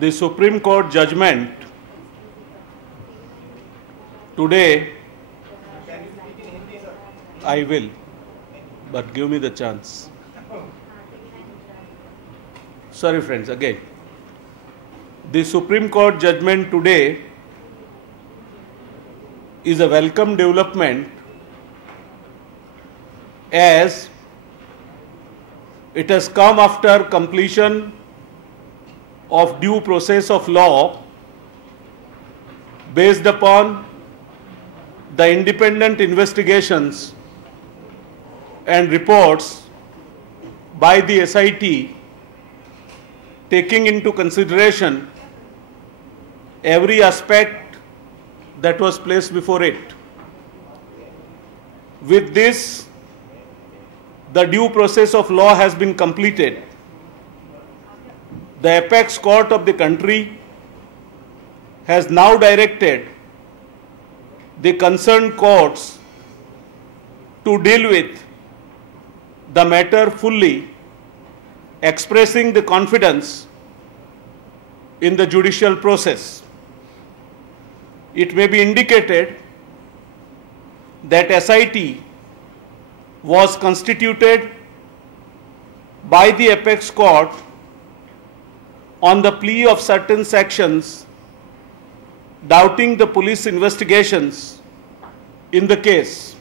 the Supreme Court judgment today, I will, but give me the chance. Sorry friends, again. The Supreme Court judgment today is a welcome development, as it has come after completion of due process of law based upon the independent investigations and reports by the SIT, taking into consideration every aspect that was placed before it. With this, the due process of law has been completed. The apex court of the country has now directed the concerned courts to deal with the matter fully, expressing the confidence in the judicial process. It may be indicated that SIT was constituted by the apex court on the plea of certain sections doubting the police investigations in the case.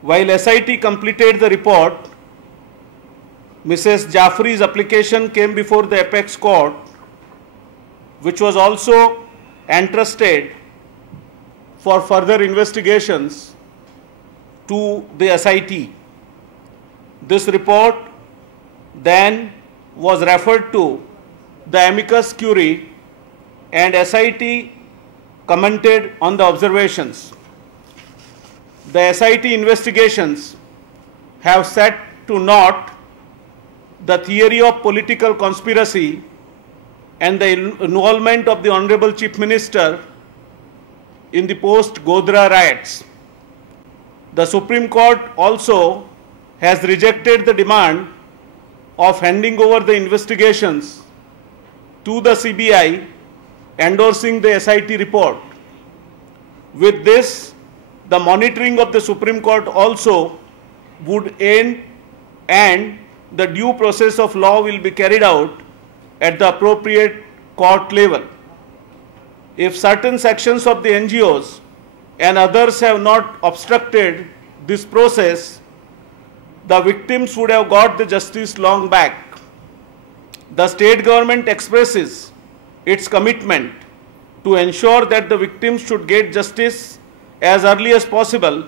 While SIT completed the report, Mrs. Jaffrey's application came before the apex court, which was also entrusted for further investigations to the SIT. This report then was referred to the amicus curiae, and SIT commented on the observations. The SIT investigations have set to naught the theory of political conspiracy and the involvement of the Honorable Chief Minister in the post-Godhra riots. The Supreme Court also has rejected the demand of handing over the investigations to the CBI, endorsing the SIT report. With this, the monitoring of the Supreme Court also would end, and the due process of law will be carried out at the appropriate court level. If certain sections of the NGOs and others have not obstructed this process, the victims would have got the justice long back. The state government expresses its commitment to ensure that the victims should get justice as early as possible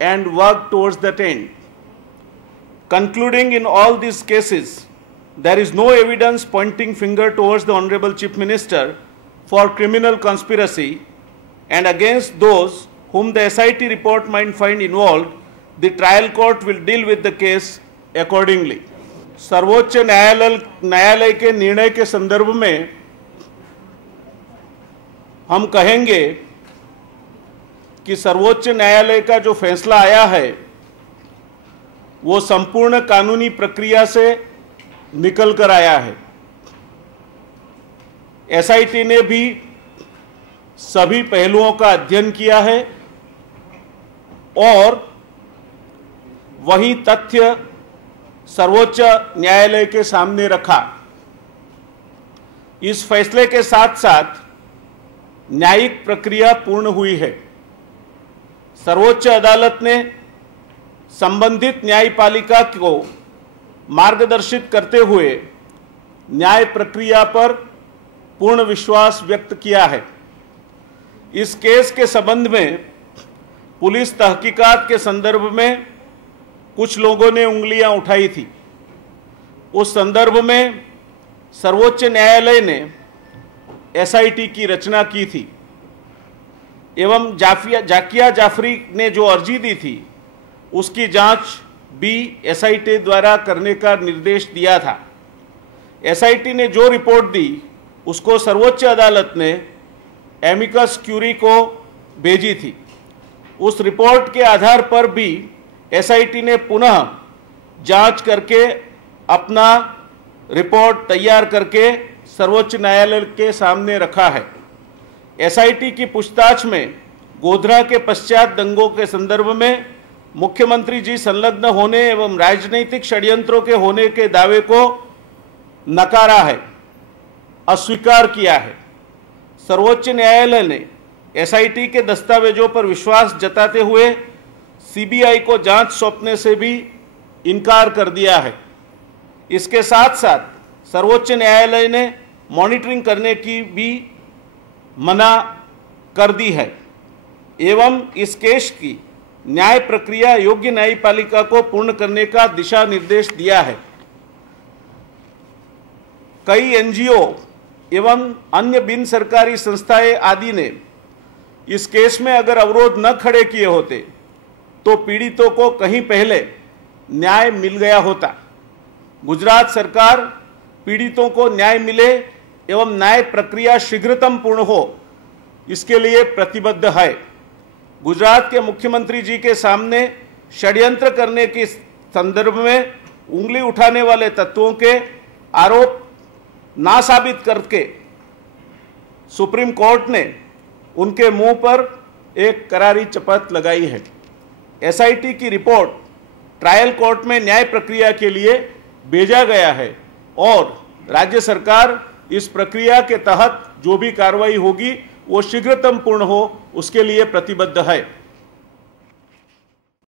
and work towards that end. Concluding, in all these cases, there is no evidence pointing finger towards the Honorable Chief Minister for criminal conspiracy, and against those whom the SIT report might find involved, the trial court will deal with the case accordingly. सर्वोच्च न्यायालय के निर्णय के संदर्भ में हम कहेंगे कि सर्वोच्च न्यायालय का जो फैसला आया है वो संपूर्ण कानूनी प्रक्रिया से निकल कर आया है। SIT ने भी सभी पहलुओं का अध्ययन किया है और वही तथ्य सर्वोच्च न्यायालय के सामने रखा। इस फैसले के साथ साथ न्यायिक प्रक्रिया पूर्ण हुई है। सर्वोच्च अदालत ने संबंधित न्यायपालिका को मार्गदर्शित करते हुए न्याय प्रक्रिया पर पूर्ण विश्वास व्यक्त किया है। इस केस के संबंध में पुलिस तहकीकात के संदर्भ में कुछ लोगों ने उंगलियां उठाई थी। उस संदर्भ में सर्वोच्च न्यायालय ने SIT की रचना की थी एवं जाकिया जाफरी ने जो अर्जी दी थी उसकी जांच भी SIT द्वारा करने का निर्देश दिया था। SIT ने जो रिपोर्ट दी उसको सर्वोच्च अदालत ने एमिकस क्यूरी को भेजी थी। उस रिपोर्ट के आधार पर भी SIT ने पुनः जांच करके अपना रिपोर्ट तैयार करके सर्वोच्च न्यायालय के सामने रखा है। एसआईटी की पूछताछ में गोधरा के पश्चात दंगों के संदर्भ में मुख्यमंत्री जी संलग्न होने एवं राजनीतिक षड्यंत्रों के होने के दावे को नकारा है, अस्वीकार किया है। सर्वोच्च न्यायालय ने एसआईटी के दस्तावेजों पर विश्वास जताते हुए सीबीआई को जांच सौंपने से भी इनकार कर दिया है। इसके साथ साथ सर्वोच्च न्यायालय ने मॉनिटरिंग करने की भी मना कर दी है एवं इस केस की न्याय प्रक्रिया योग्य न्यायपालिका को पूर्ण करने का दिशा निर्देश दिया है। कई एनजीओ एवं अन्य बिन सरकारी संस्थाएं आदि ने इस केस में अगर अवरोध न खड़े किए होते तो पीड़ितों को कहीं पहले न्याय मिल गया होता। गुजरात सरकार पीड़ितों को न्याय मिले एवं न्याय प्रक्रिया शीघ्रतम पूर्ण हो, इसके लिए प्रतिबद्ध है। गुजरात के मुख्यमंत्री जी के सामने षड्यंत्र करने के संदर्भ में उंगली उठाने वाले तत्वों के आरोप ना साबित करके सुप्रीम कोर्ट ने उनके मुंह पर एक करारी चपत लगाई है। एसआईटी की रिपोर्ट ट्रायल कोर्ट में न्याय प्रक्रिया के लिए भेजा गया है और राज्य सरकार इस प्रक्रिया के तहत जो भी कार्रवाई होगी वो शीघ्रतम पूर्ण हो, उसके लिए प्रतिबद्ध है।